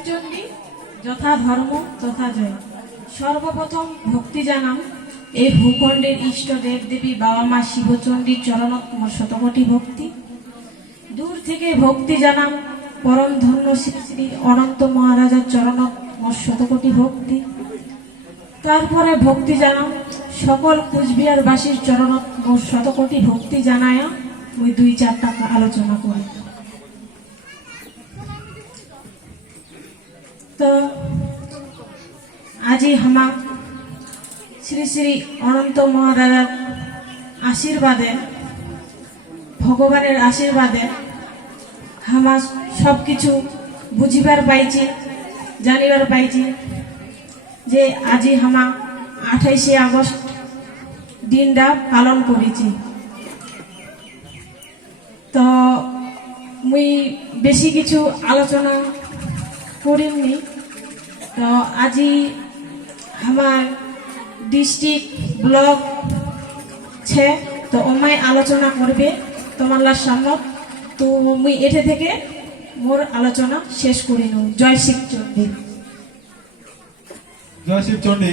শিবচণ্ডী যথা ধর্ম তথা জয়। সর্বপ্রথম ভক্তি জানাম এই ভূখণ্ডের ইষ্ট দেব দেবী বাবা মা শিবচণ্ডীর চরণত মোর শতকোটি ভক্তি। দূর থেকে ভক্তি জানাম পরম ধন্য শ্রী শ্রী অনন্ত মহারাজার চরণত মোর শতকোটি ভক্তি। তারপরে ভক্তি জানাম সকল কুচবিহারবাসীর চরণত মোর শতকোটি ভক্তি জানায়া ওই 2-4 টাকা আলোচনা করি। তো আজি হামা শ্রী শ্রী অনন্ত মহারাজার আশীর্বাদে ভগবানের আশীর্বাদে হামা সব কিছু বুঝিবার পাইছি জানিবার পাইছি যে আজি হামা 28শে আগস্ট দিনটা পালন করেছি। তো মুই বেশি কিছু আলোচনা করিনি। তো আজি আমার ডিস্ট্রিক্ট ব্লক ছে তো ওমাই আলোচনা করবে তোমার সামনে। তো মুই এটে থেকে মোর আলোচনা শেষ করি নু। জয় শিবচণ্ডী। জয় শিবচণ্ডী।